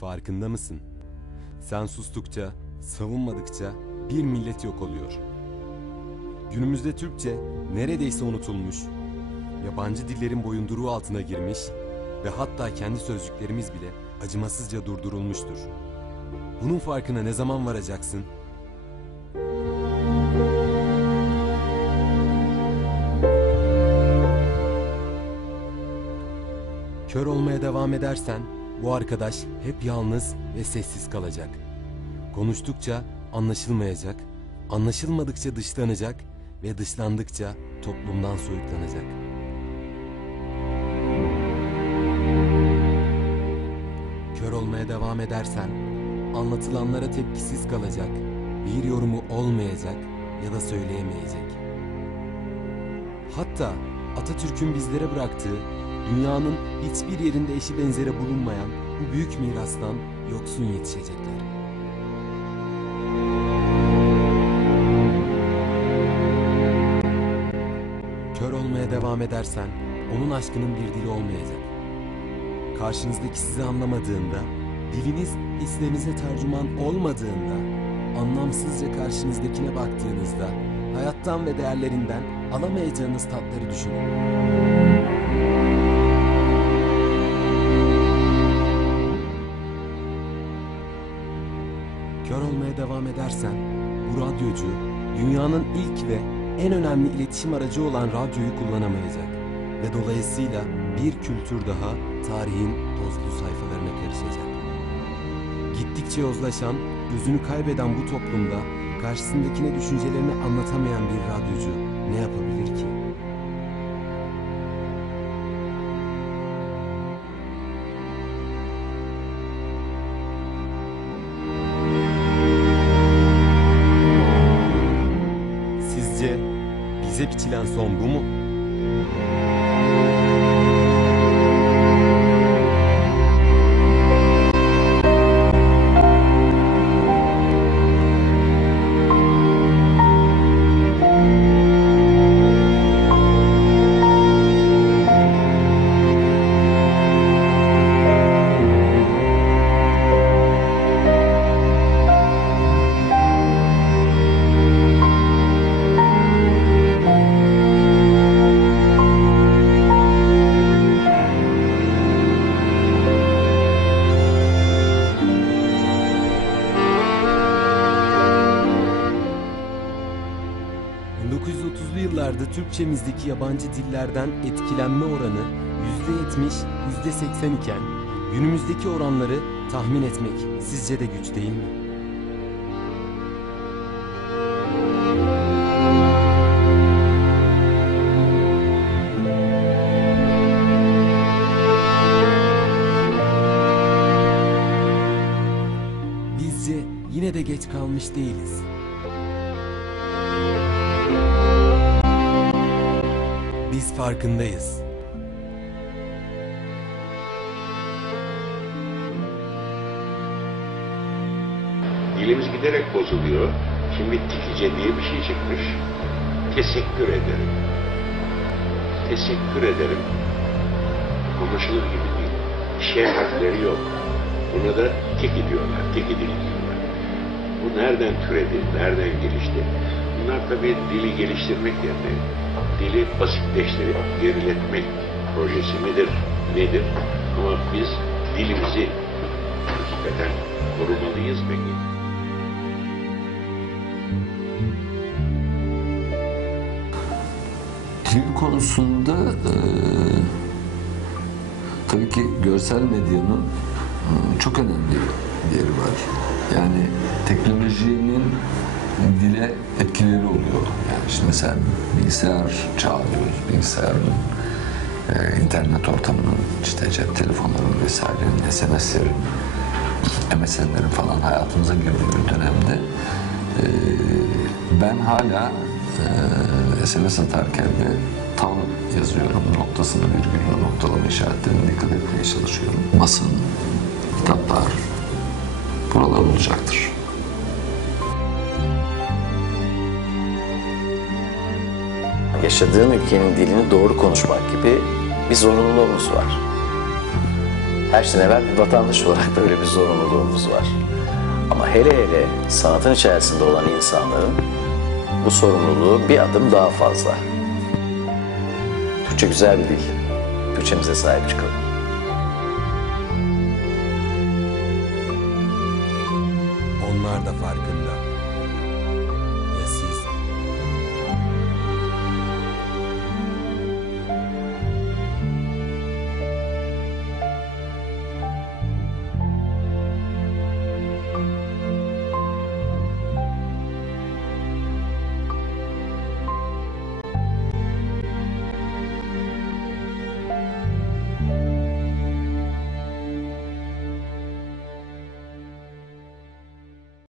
Farkında mısın? Sen sustukça, savunmadıkça bir millet yok oluyor. Günümüzde Türkçe neredeyse unutulmuş, yabancı dillerin boyunduruğu altına girmiş ve hatta kendi sözcüklerimiz bile acımasızca durdurulmuştur. Bunun farkına ne zaman varacaksın? Kör olmaya devam edersen bu arkadaş hep yalnız ve sessiz kalacak. Konuştukça anlaşılmayacak, anlaşılmadıkça dışlanacak ve dışlandıkça toplumdan soyutlanacak. Kör olmaya devam edersen anlatılanlara tepkisiz kalacak, bir yorumu olmayacak ya da söyleyemeyecek. Hatta Atatürk'ün bizlere bıraktığı dünyanın hiçbir yerinde eşi benzeri bulunmayan bu büyük mirastan yoksun yetişecekler. Kör olmaya devam edersen onun aşkının bir dili olmayacak. Karşınızdaki sizi anlamadığında, diliniz hislerinize tercüman olmadığında, anlamsızca karşınızdakine baktığınızda, hayattan ve değerlerinden alamayacağınız tatları düşünün. Devam edersen bu radyocu dünyanın ilk ve en önemli iletişim aracı olan radyoyu kullanamayacak ve dolayısıyla bir kültür daha tarihin tozlu sayfalarına karışacak. Gittikçe yozlaşan, gözünü kaybeden bu toplumda karşısındakine düşüncelerini anlatamayan bir radyocu ne yapabilir ki? Son bu? ...1930'lu yıllarda Türkçemizdeki yabancı dillerden etkilenme oranı %70, %80 iken... ...günümüzdeki oranları tahmin etmek sizce de güç değil mi? Bizce yine de geç kalmış değiliz. Farkındayız. Dilimiz giderek bozuluyor. Şimdi tikice diye bir şey çıkmış. Teşekkür ederim. Teşekkür ederim. Anlaşılır gibi değil. Şey harfleri yok. Buna da teki diyorlar. Teki dil diyorlar. Bu nereden türedi? Nereden gelişti? Bunlar tabii dili geliştirmek yerine dili basitleştirip geriletmek projesi midir? Nedir? Ama biz dilimizi hakikaten korumalıyız peki. Dil konusunda e, tabii ki görsel medyanın e, çok önemli bir yeri var. Yani teknolojinin dile etkileri oluyor. Yani işte mesela bilgisayar çağırıyoruz, bilgisayarın e, internet ortamının işte cep telefonlarının vesairenin, SMS'lerin, MSN'lerin falan hayatımıza girdiği dönemde e, ben hala e, SMS atarken de tam yazıyorum. Noktasını virgülünü noktalama işaretlerine dikkat etmeye çalışıyorum. Basın, kitaplar buralar olacaktır. Yaşadığın ülkenin dilini doğru konuşmak gibi bir zorunluluğumuz var. Her şeyden evvel bir vatandaş olarak böyle bir zorunluluğumuz var. Ama hele hele sanatın içerisinde olan insanların bu sorumluluğu bir adım daha fazla. Türkçe güzel bir dil. Türkçemize sahip çıkalım. Onlar da farkında.